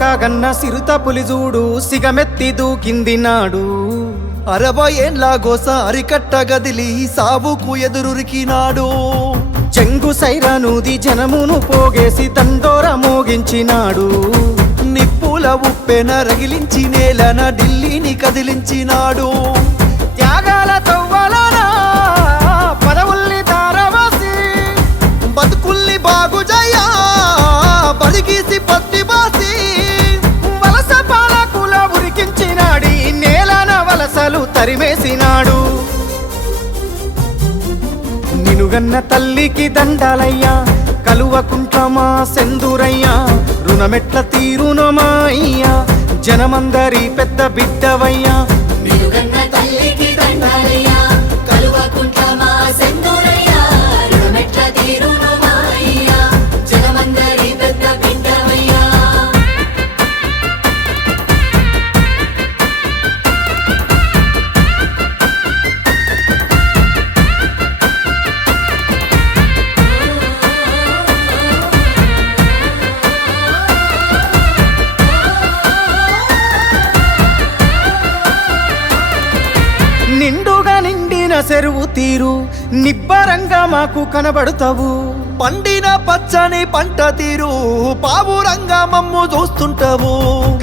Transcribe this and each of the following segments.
కాగన్న సిరుత పులిజూడు సిగమెత్తి దూకింది నాడు 60 ఏండ్ల గోస అరికట్ట గదిలి సావుకు ఎదురురికినాడు చెంగు సైరానూది జనమును పోగేసి దండోర మోగించినాడు నిప్పుల ఉప్పెన రగిలించి నేలన ఢిల్లీని కదిలించినాడు త్యాగాల తవ్వలనా పదవుల్ని తారవాసి బతుకుల్ని బాగుజయ్యా బడిగీసి పత్తి బాసి వలస పాలకుల ఉరికించినాడి నేలన వలసలు తరిమేసినాడు నినుగన్న తల్లికి దండాలయ్యా కలువకుంట్ల మా సెందురయ్యా రుణమెట్ల తీరునో మా అయ్యా జనమందరి పెద్ద బిడ్డవయ్యా నిలుగన్న తల్లికి దండాలయ్యా కలువకుంట్ల మా సెందురయ్యా రుణమెట్ల తీరును మా అయ్యా జనమందరి పెద్ద బిడ్డవయ్యా నిండుగా నిండిన చెరువు తీరు నిబ్బరంగా మాకు కనబడుతావు పండిన పచ్చని పంట తీరు పావురంగా మమ్ము చూస్తుంటావు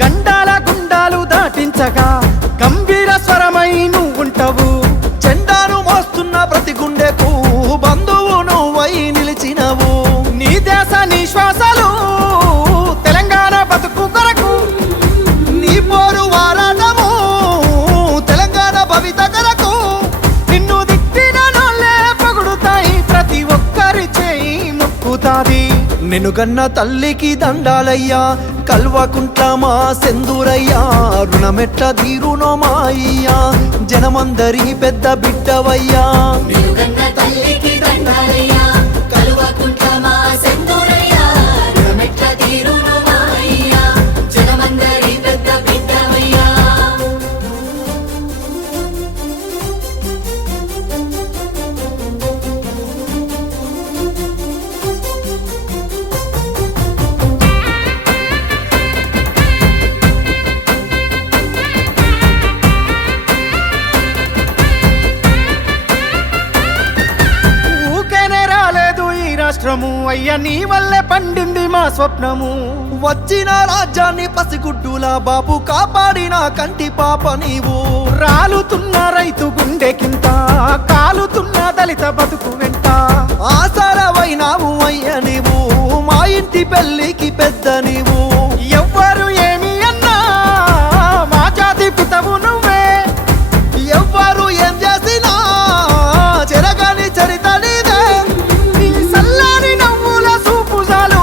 గండాల గుండాలు దాటించగా గంభీర స్వరమై నువ్వుంటావు జెండాను మోస్తున్న ప్రతి గుండెకు బంధువు నువ్వై నిలిచినవు నీ దేశ నీ శ్వాసలు తెలంగాణ బతుకు కొరకు నీ పోరు వారాటము తెలంగాణ భవిత కొరకు నిన్ను దిట్టిన నోళ్ళే పొగుడుతాయి ప్రతి ఒక్కరి చేయి మొక్కుతాది నిన్నుగన్న తల్లికి దండాలయ్యా కల్వకుంట్ల మా సెందురయ్యా రుణమెట్ల తీరునో మా అయ్యా జనమందరి పెద్ద బిడ్డవయ్యా నిలుగన్న తల్లికి దండాలయ్యా కలువకుంట్ల మా సెందురయ్యా రుణమెట్ల తీరును మా అయ్యా జనమందరి పెద్ద బిడ్డవయ్యా ఊకేనే రాలేదు ఈ రాష్ట్రము అయ్యా నీ వల్లే పండింది మా స్వప్నము వచ్చిన రాజ్యాన్ని పసిగుడ్డులా బాబు కాపాడిన కంటి పాప నీవు రాలుతున్న రైతు గుండెకింత కాలుతున్న దళిత బతుకు వెంట ఆసరవైనావు అయ్య నీవు మా ఇంటి పెళ్ళికి పెద్ద నీవు ఎవ్వరు ఏమి అన్నా మా జాతి పితవు నువ్వే ఎవ్వరు ఏం చేసినా చెరగని చరిత నీదే నీ సల్లాని నవ్వుల సూపుజాలు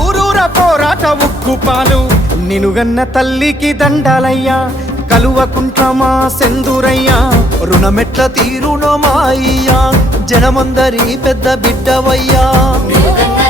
ఊరూర పోరాట ఉక్కుపాలు నినుగన్న తల్లికి దండాలయ్యా కలువకుంట్ల మా సెందురయ్యా రుణమెట్ల తీరునో మా అయ్యా జనమందరి పెద్ద బిడ్డవయ్యా నిలుగన్న